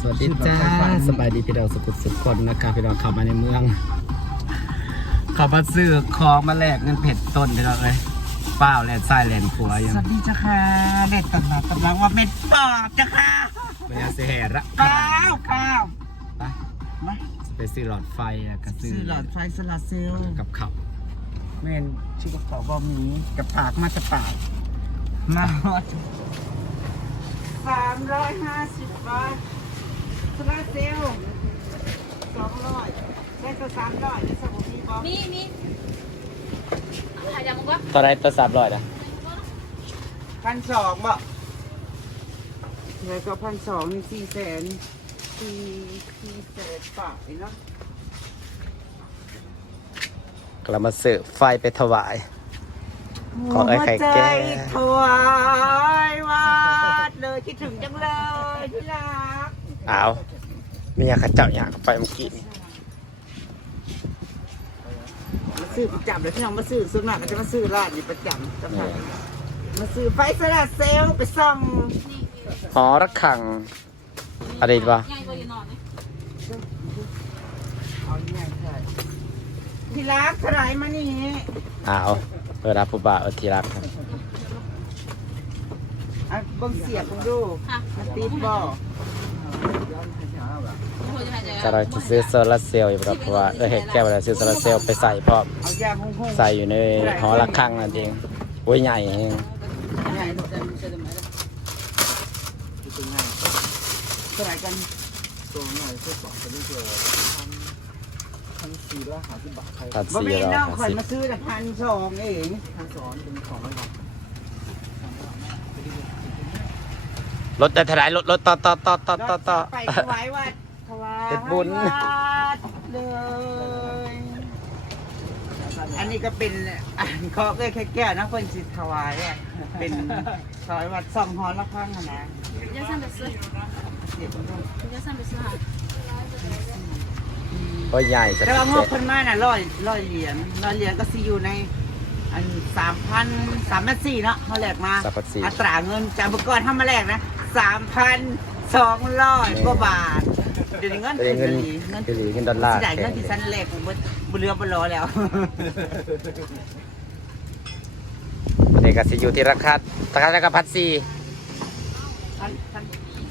สวัสดีจ้าสบายดีพี่น้องสุขุมสุขคนนะครับพี่น้องเข้ามาในเมืองเข้ามาซื้อของมาแลกเงินเผ็ดต้นพี่น้องเลยเปล่าแลนซ้ายแลนขวายังสวัสดีจ้าค่ะเด็ดตำนานตำลังว่าเม็ดปอบจ้าค่ะไม่ยาเสียแห่ละข้าวข้าวไปมาไปซื้อหลอดไฟแล้วก็ซื้อซื้อหลอดไฟสลาร์เซลล์กับข้าวแม่นชื่อกระเป๋าบอมีกับปากมาจะปากมาสามร้อยห้าสิบบาทสลาร์เซลล์สองร้อยได้ ตัวสามร้อยได้สมุนมีบอมีมีหายามึงวะตอนไรตัวสามร้อยนะพันสองบ่แล้วก็พันสองนี่สี่แสนสี่สี่แสนบาทเนาะเรามาซื้อไฟไปถวาย ขอไอ้ไข่แก้วหัวใจถวายวัดเลยคิดถึงจังเลยที่รักอ้าวมียาข้าเจ้าอยากไฟเมื่อกี้นี่ มา ซื้อประจำเลยพี่น้องมาซื้อส่วนมากก็จะมาซื้อร้านนี้ประจำจะพามาซื้อไฟสลัดเซลล์ไปซ่อมหอระฆังอะไรอีกวะใหญ่กว่าอยู่นอนนี่เอาง่ายๆค่ะที่รักเท่าไหรมานี่อ้าวเออรับผู้บ่าวเออที่รักครับอะเบิ่งเสียบผมดูมาตีบอโอ้ยหายใจจะเราซื้อโซลาเซลล์อยู่ครับเพราะว่าเออเห็ดแก้วเราซื้อโซลาเซลล์ไปใส่พร้อมเอายางหุ้งๆใส่อยู่ในหอระฆังนั่นเองโอ้ยใหญ่เองง่ายกันตัวหน่อยเสื้อสองตัวนี้เจอพันสี่ร้อยห้าสิบบาทไทยตัดบ่สี่มีร้อยน้องห้าข่อยสิบมาซื้อแต่พันสองเองพันสองเป็นของอะไรครับรถจะถลายรถรถต่อต่อต่อต่อต่อต่อไปถวายวัด ถวายเฮ็ดบุญ วัดเลย อันนี้ก็เป็นอันเขาเอ้ยแค่แก้วนะเพิ่นสิถวายอะเป็นถวายวัดสองหอละครั้งอะนะจะสั่นไปซื้อเดี๋ยวผมดูจะสั่นไปซื้อหาโอ้ยใหญ่สักแต่ว่างบเจ็ดเพิ่นมาน่ะร้อยร้อยเหรียญร้อยเหรียญก็สิอยู่ใน อันสามพันสามพันสี่เนาะเขาแลกมา สักพันสี่อัตราเงินจากเมื่อก่อนทำมาแรกนะสามพันสองร้อยกว่าบาท เดี๋ยวนี้เงินเดี๋ยวนี้เงินขึ้เดี๋ยวนี้เงินดอลลาร์ที่ไหนเงินที่ฉันแรกผมบ่บเรือบนรอแล้วเด็กก็สิอยู่ที่ราคาราคาราคาพันสี่พันพัน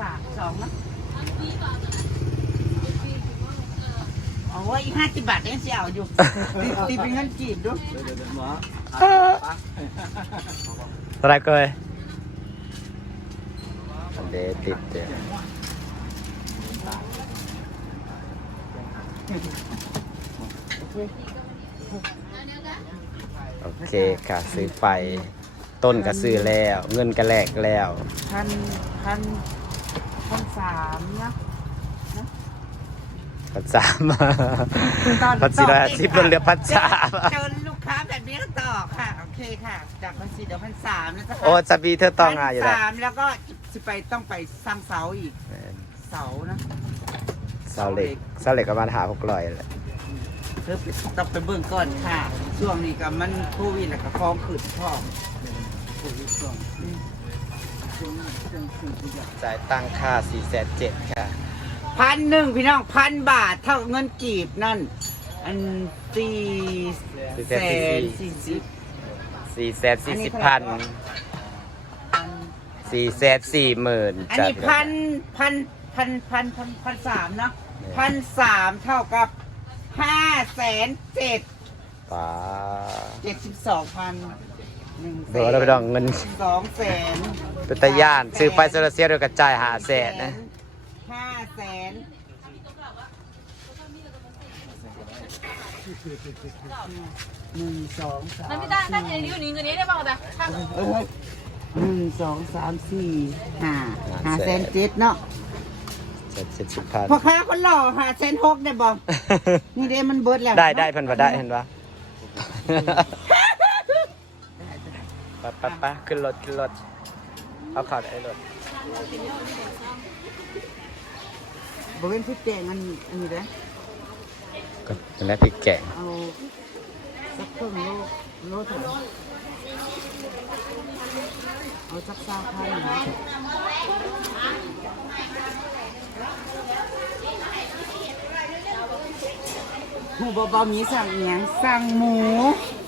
สามสองนะเอาไว้อีกห้าสิบบาทยังเสียเอาอยู่ตีตีเป็นเงินกีบดูเดี๋ยวเดี๋ยวเดี๋ยวหมอเท่าไหรเกยอันเดติดเดียว โอเคค่ะซื้อไฟต้นก็ซื้อแล้ว เงินก็แลกแล้วพันพันพันสามนะพันสามตอนพันสี่ร้อยห้าสิบลดเหลือพันสามเจอลูกค้าแบบนี้ก็ต่อค่ะ โอเคค่ะจากพันสี่เดี๋ยวพันสามนะจ๊ะโอ้สบีเธอต้องอะอยู่พันแล้วสามแล้วก็จะไปต้องไปสร้างเสาอีกเสานะเสาเหล็กเสาเหล็กประมาณหาหกร้อยแหละเพื่อต้องไปเบิ่งก่อนค่ะ ช่วงนี้ก็มันโควิดแล้วก็ฟ้องขืนพ่อจ่ายตั้งค่า4 7 0 0ค่ะพันหนึ่งพี่น้องพันบาทเท่าเงินกีบนั่น อันสี่แสนสี่สิบ4แสนสี่สิบพันสี่แสนสี่หมื่นอันนี้พันพัน พันพันพันพันสามเนาะพันสามเท่ากับห้าแสนเจ็ดป้าเจ็ดสิบสองพันหนึ่งแสเดี๋ยวนเราไปดองเงินสองแสนเป็นตะย่านซื้อไฟโซลาร์เซลล์โดยกระจายหาแสนนะห้าแสนหนึ่งสองสามมันไม่ได้ได้ยังอยู่นี่เงินนี้ได้บ้างแต่ข้างเอ้ยหนึ่งสองสามสี่ห้าห้าแสนเจ็ดเนาะ เจ็ดสิบสิบพัน พ่อค้าคนหล่อห้าแสนหกได้บอกนี่เด้มันเบิดแล้วได้ได้เพันว่าได้เห็นปะไปไปไปขึ้นรถขึ้นรถเอาข่าวไอ้รถบริเวณพิษแดงอันอันนี้เลยก็เป็นแม่พริกแกงเอาสักครึ่งโลโลเถอะเอาสักสามพันนะ หมูบอบะมีสั่งเนียงสั่งหมู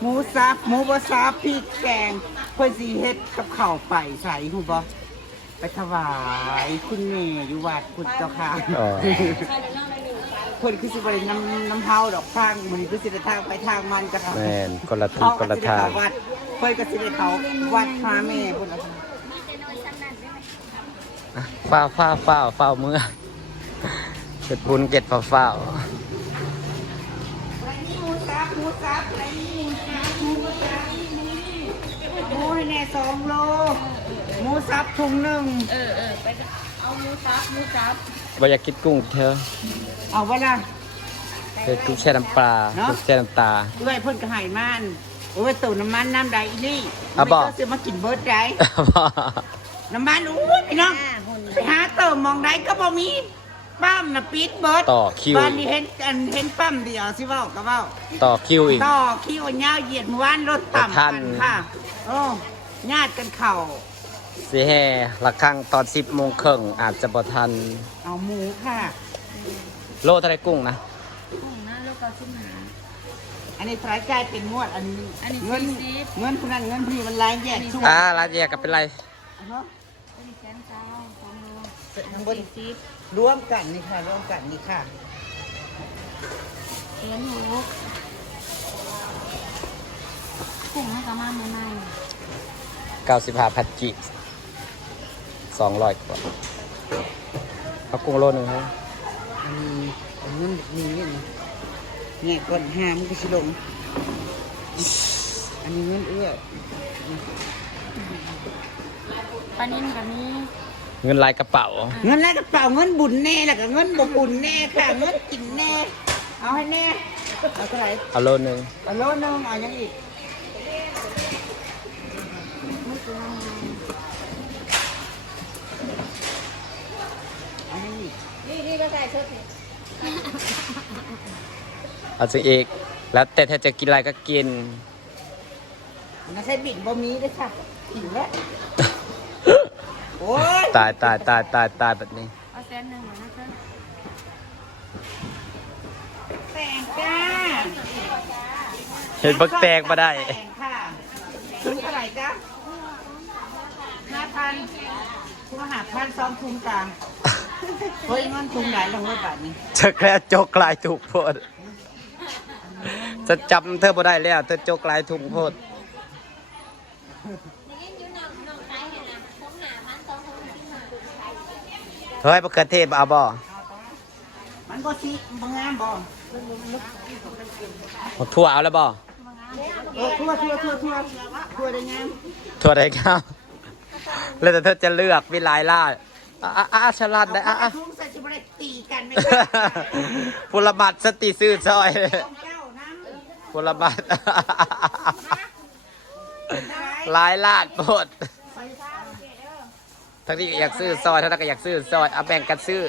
หมูซับหมูบะซับพริกแกงเพื่อสีเฮ็ดกับข้าวไปใส่หมูบะไปถวายคุณแม่อยู่วัดคุณเจ้าค่ะคนคือสิบริน้ำน้ำเท้าดอกฟางมันคือสิได้ทางไปทางมันเจ้าค่แม่นคนละทิศคนละทาวัดเพื่อนก็สิได้เขาวัดพาแม่คุณฝ้าวฝ้าวฝ้าวฝ้าเมื่อ เก็ดบุญเก็ดฟ้าวฟ้าวอะไรนี่หมูซับหมูซับอะไรนี่หมูซับหมูซับหมูให้แน่สองโลหมูซับถุงหนึ่งเออเออไปเอาหมูซับหมูซับว่าอยากกินกุ้งเธอเอาวะล่ะ เธอกุ้งแช่น้ำปลาเนาะกุ้งแช่น้ำตาเอ้ยเพ่นก็ใหายมันโอ้ยตู่น้ำมันน้ำใดอีนี่อะบอก ไม่ต้องซื้อมากินเบิร์ดใจน้ำมันอุ้ยพี่น้องไปหาเติมมองใดก็บ่มี ปั๊มน่ะปิดเบิร์ดต่อคิว บ้านนี้เห็นอันเห็นปั๊มเดียวสิเว้าก็เว้า ต่อคิวอีก ต่อคิวเงาวเหยียดเมื่อวานรถต่ำทักันนค่ะ โอ้ญาติกันเข่า สิแห่ละครั้งตอนสิบโมงครึ่งอาจจะบ่ทัน เอาหมูค่ะ โลเท่าไรกุ้งนะกุ้งนะลูกเกาชิ้นหา อันนี้สายใจายเป็นงวดอันนี้อันนี้เงินสี่สิบ เงินผู้นั้นเงินพี่มันลายแยกช่วงอ่าร้านแยกกับเป็นไร เนาะเป็นแสนเก้าสองโลทั้งบนสี่สิบ รวมกันนี่ค่ะรวมกันนี่ค่ะเหรียญหกกุ้งให้กับมาใหม่เก้าสิบห้าพันกีบสองร้อยกว่าเอากุ้งโลหนึ่งครับอันนี้อันนั้นนี่เนี่ยนะเนี่ยก่อนห้ามนก็สิลง อันนี้เงินเอื้อๆปลานิ่มกับนี้ เงินลายกระเป๋า เงินแรกกระเป๋าเงินบุญแน่แล้วก็เงินบ่บุญแน่ค่ะ เงินกินแน่ เอาให้แน่ เอาเท่าไหร่เอาโลหนึ่งเอาโลนึงเอายังอีกเอายังอีกนี่นี่ก็ใส่ชุดนี่เอาสิอีก แล้วแต่ถ้าจะกินอะไรก็กินนะใช้บิดบ่มีด้วยค่ะกินแล้ว โอ้ยตายตายตายตายตายแบบนี้เอาแสนหนึ่งเหมือนนะเจ้าแต่งจ้าเห็นบักแตกมาได้แต่งค่ะถุงเท่าไหร่จ้าห้าพันถุงหาพันสองถุงกลางเฮ้ยเงินถุงไหนลงไว้บาทนี้จะแค่โจกลายถูกโพดจะจำเธอบ่ได้แล้ว เธอโจกลายถูกโพด เฮ้ยมะเขือเทศเอาบ่มันบ่สิบ่งามบ่มะทั่วเอาแล้วบ่เออทั่วทั่วทั่วทั่วทั่วได้งามทั่วได้ครับ แล้วแต่เธอจะเลือกมีหลายล่าดอะอะอะฉลาดได้อะอะทุ่งใส่สิบ่ได้ตีกันไม่พลบัตรสติซื้อซอยได้ต้องเจ้าน้ำพลบัตรหลายลาดโพด ทั้งที่อยากซื้อซอยทั้งนั้นก็อยากซื้อซอยเอาแบ่งกันซื้อ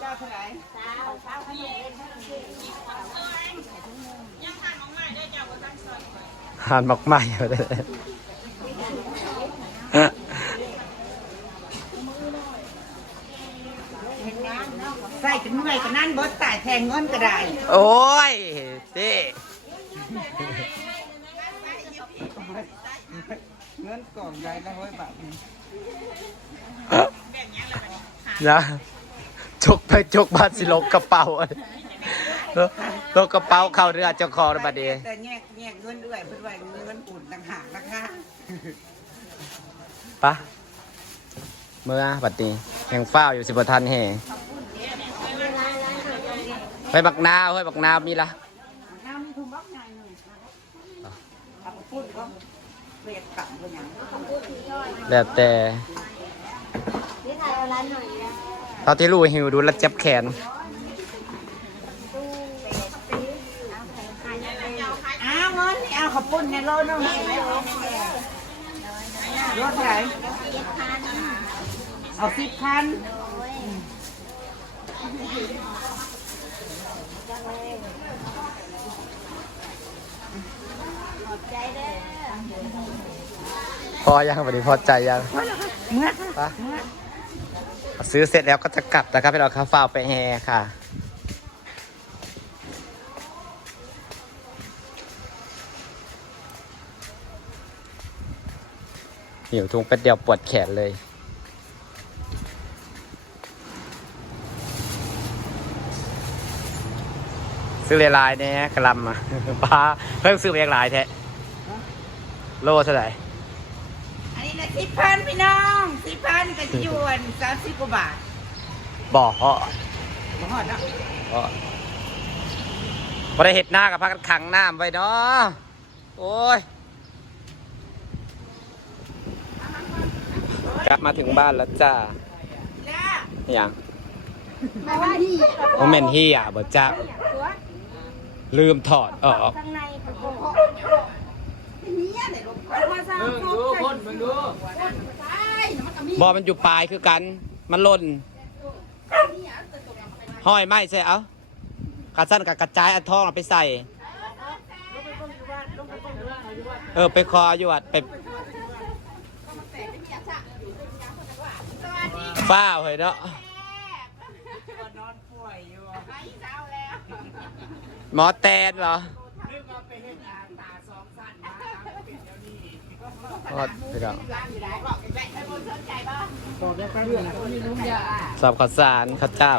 เจ้าเท่าไหร่หานหมอกไหม้เลยใส่กันเมื่อยกันนั่นเบิดตายแทงเงินก็ได้ โอ้ยสิ เงินกล่องใหญ่ละร้อยบาทนี่นะจกไปจกมาสิลกกระเป๋าลกกระเป๋าเข้าเรือเจ้าของบัดนี้แต่แยกแยกเงินด้วยเพื่อไว้เงินปุ่นต่างหากนะคะปะเมื่อบัดนี้ยังเฝ้าวอยู่สิบทันแห่เฮ้ยบักนาวเฮ้ยบักนาวมีละน้ำมีถุงบล็อกใหญ่หนึ่ง เอาไปพูดก็เรียกกลับไปยังแล้วแต่เท่าที่รู้หิวดูแลวเจ็บแขน อ้าวเงินนี่เอาขับปุ่นในโลนึงรถไหนเอาสิบพัน พอยังวันนี้พอใจยังปะซื้อเสร็จแล้วก็จะกลับนะครับพี่เราครับฝากไปแห่ค่ะหิวทุงเป็ดเดียวปวดแขนเลยซื้อเลายเนี่ยกระลำอะปลาเพิ่งซื้อไปเองหลายแท้ โลเท่าไหร่อันนี้นะสิบพันพี่น้องสิบพันก็จะยวนสามสิบกว่าบาทบ่อเหาะบ่ฮอดเนาะพอได้เห็ดหน้ากับพักกันขังน้ำไว้เนาะโอ้ย กลับมาถึงบ้านแล้วจ้าแล้วอย่างมาว่าที่โมเมนต์เฮียบ่จ้าตัวลืมถอดออกข้างในเป็นโกโก้ บอมันอยู่ปลายคือกัน มันล่นห้อยไม้ใส่เอากระสั้นกับกระจายอันทองเอาไปใส่ เออไปคออยู่วัดไปฟ้าเฮ้ยเนาะนอหมอแตนเหรอ นึกว่าไปเห็นอาตาสองสั้นมาเป็นเดี๋ยว นี้ทอดไปแล้วบอกได้แป๊บนึงนะมีลุงยาสอบข้าวสารข้าวเจ้า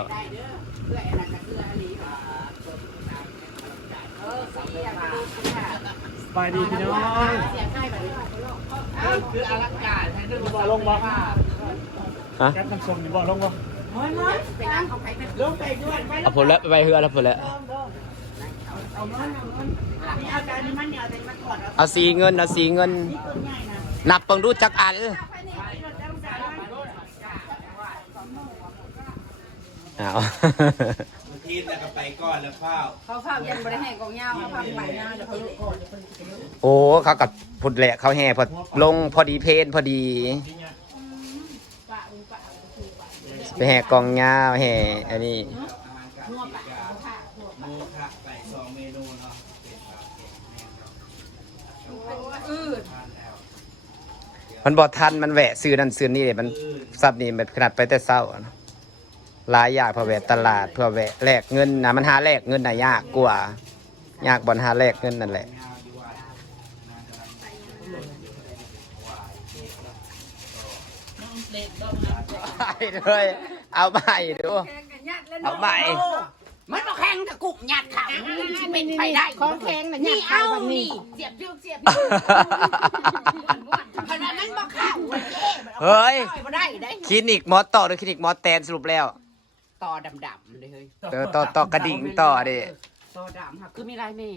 ไปดีพี่น้องคืออลังการให้นึกบ่ว่าลงบ่ฮะแก๊สน้ำส้มนี่บ่ลงบ่น้อยน้อยไปนั่งของใครเป็นลงไปด้วยไปเอาผลแล้วไปเฮือแล้วผลแล้ว เอาเงินเอาเงินนี่เอาแต่นี้มันเนี่ยเอาแต่นี้มันถอดเอาเอาสีเงินเอาสีเงินนี่ตัวใหญ่นะนับเปังดูจักอันเอาทีมแล้วก็ไปก่อนแล้วเฝ้าเขาข้ายังบริแห้งกองยาเขาข้าวไปนะเดี๋ยวเขาลุกก่อนโอ้เขากับพุดแหละเขาแห่พอลงพอดีเพนพอดี ไปแห่กองยาวแห่อันนี้ หมูค่ะไปสองเมนูเนาะเป็นปลาเค็มแม่นเนาะทานแล้ว มันบอทันมันแหวะซื้อนั่นซื้อนี่เลยมันซับนี่แบบขนาดไปแต่เศร้าอะเนาะหลายอย่างเพื่อแหวะตลาดเพื่อแหวะแลกเงินนะมันหาแลกเงินน่ะยากกว่า ยากบอลหาแลกเงินนั่นแหละงามอยู่ว่าเลยเอาใหม่ดูเอาใหม่ มันมาแข่งกับกลุ่มหยาดขาวมันจะเป็นไปได้ของแข่งนี่เอานี่เสียบยืดเสียบขนาดนั้นบอกข้าวเฮ้ยไม่ได้ได้คลินิกหมอต่อหรือคลินิกหมอแตนสรุปแล้วต่อดำๆเลยเฮ้ยเออต่อต่อกระดิ่งต่อดิต่อดำค่ะคือมีลายแม่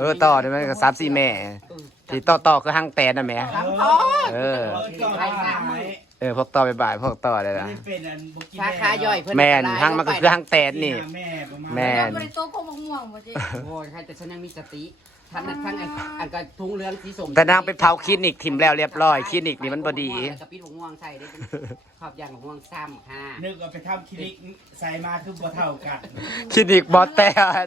เออต่อได้ไหมกับสามสี่แม่ที่ต่อต่อคือห้างแตนนะแม่ สามพ่อ เออ เออก็ว่าไหม เออพวกต่อไปบ่ายพวกต่อได้ละนี่เป็นอันบุกินสาขาย่อยเพิ่นแม่นห้างมันก็คือห้างแตนนี่นี่ แม่ประมาณแม่บริโต๊ะพวกมะม่วงหมดจีโอ้ยใครแต่ฉันยังมีสติท่านนั้นท่านอันอันกระทุงเรืองสีสมแต่นางไปเผาคลินิกทิมแล้วเรียบร้อยคลินิกนี่มันบดี แล้วก็ปิดหัวง่วงใส่ได้ขอบยางหัวง่วงซ้ำค่ะนึกว่าไปทำคลินิกใส่มาคือบ่เท่ากันคลินิกหมอแตน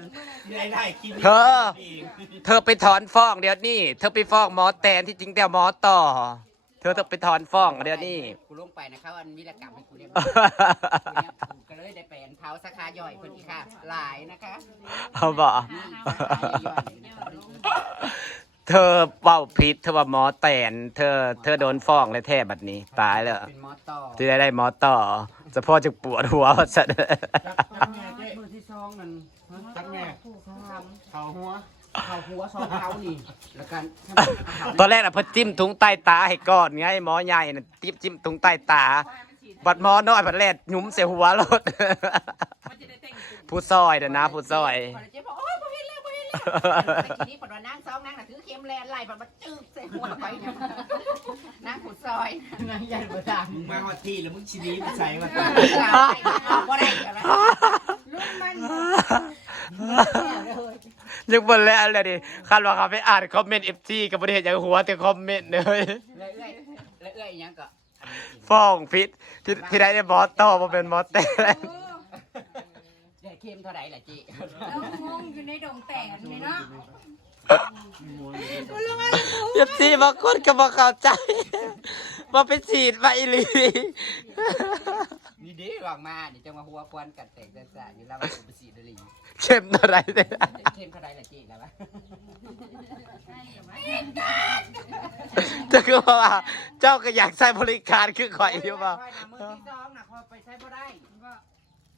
ได้ได้คลินิกเธอ เองเธอไปถอนฟ้องเดี๋ยวนี้ เธอไปฟ้องหมอแตนที่จริงแต่หมอต่อ เธอต้องไปถอนฟ้องเดี๋ยวนี้ กูลงไปนะครับอันวิรกรรมให้กูเรียบกูก็เลยได้แปลนเผาสาขาย่อยเพิ่นอีกค่ะ หลายนะคะเอาบอกเธอเป้าพิษเธอว่าหมอแตน เธอ เธอโดนฟ้องเลยแท้บัดนี้ ตายแล้วเป็นมอต่อจะได้ได้หมอต่อจะพ่อจะปวดหัวว่าสัตว์มือที่ซองนั่นจักแม่เขาหัว เขาหัวซองเขานี่แล้วกันตอนแรกน่ะเพิ่นจิ้มถุงใต้ตาให้ก่อนไงหมอใหญ่น่ะจิ้มจิ้มถุงใต้ตา บัดหมอน้อยบัดแรกหยุ้มใส่หัวรถผู้ซอยเด้อนะผู้ซอยพอเจ๊บอกโอ้ยพอเห็นแล้วพอเห็นแล้วแต่ทีนี้ปดว่านั่งซองนั่งน่ะถือเข็มแลนไล่ปดมาจึ๊กใส่หัวไปนั่งขุดซอยนั่งยันประดามมึงมาว่าที่แล้วมึงชิดีมาใส่มา บ่ได้กันนะ ลุงมัน ยังบ่แล้วเลยดิคาดว่าเขาไปอ่านคอมเมนต์ FT ก็บ่ได้เห็นอย่างหัวแต่คอมเมนต์เลยเรื่อยๆเรื่อยๆยังก็ฟ้องพิษที่ที่ได้ได้หมอต่อมาเป็นหมอแตนเดี๋ยวเข็มเท่าไหร่ล่ะจีแล้วงงอยู่ในดงแตกนี่เนาะ เอฟซีบางคนก็บอกเข้าใจว่าไปฉีดมาอีหลีนี่เด้ออกมาเดี๋ยวจะมาหัวควันกัดแตกแต่สะอยู่แล้วมันเป็นสีดลีเข้มอะไรเนี่ยเข้มเขาได้ละเจ๊แล้ววะจะคือว่าเจ้าก็อยากใช้บริการคือข่อยอยู่เปล่ามือที่สองนะพอไปใช้บ่ได้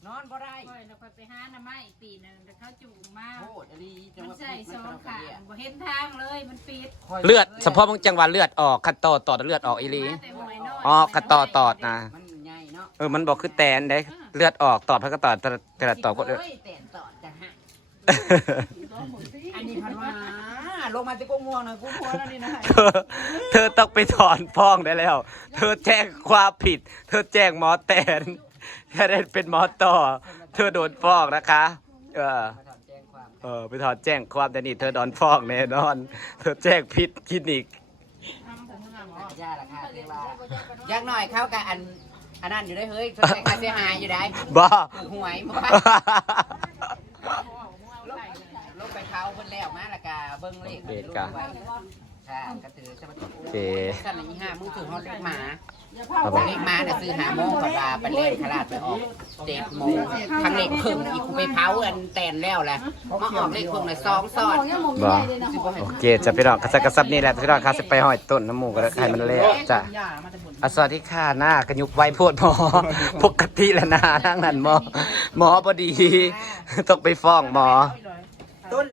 นอนบ่ได้ค่อยเราค่อยไปหาหน้าไม้ปีนึงแต่เขาจูงมาโอ้ดลีจังมันหวะใส่สองขาบ่เห็นทางเลยมันปิดเลือดเฉพาะบางจังหวะเลือดออกคันตอดตอดเลือดออกอีหลีมาแต่หวยน้อยอ๋อคันตอดตอดนะ มันใหญ่เนาะเออมันบอกคือแตนได้เลือดออกตอดพักก็ตอดกระตอดก็เออเฮ้ยแต่ต่อจะฮะอันนี้พันว่าลงมาจะกุ้งม่วงนะกุ้งม่วงแล้วนี่นะเธอเธอต้องไปถอนฟ้องได้แล้ว เธอแจ้งความผิด เธอแจ้งหมอแตน แค่ได้เป็นหมอต่อ เธอโดนฟ้องนะคะ เออมาถอนแจ้งความเออไปถอนแจ้งความแต่นี่เธอโดนฟ้องแน่นอน เธอแจ้งผิดคลินิกย่าละค่ะเรียกว่าอยังหน่อยเข้ากับอันอันนั้นอยู่ได้เฮ้ยชดใช้ค่าเสียหายอยู่ได้บ้าถูกหวยบ่ลงไปเขาเพิ่นแล้วมาและกาเบิ่งเลขเลขกะ ค่ะก็ถือจะมาโอเคกันในห้ามือถือฮอดเลขหมาครับผมเลขหมาเนี่ยซื้อหาโมงกับว่าไปเล่นขลาดไปออกเจ็ดโมงทางเลขครึ่งอีกกูไปเผาอันแตนแล้วแหละมาออกเลขครึ่งเลยสองซอดบ้าโอเคจะพี่น้องกระซับกระซับนี่แหละพี่น้องครับจะไปห้อยต้นน้ำหมูกระให้มันเละจ้ะอะสวัสดีค่ะหน้ากระยุกไวโพดหมอปกติแล้วนะทั้งนั้นหมอหมอพอดีต้องไปฟ้องหมอร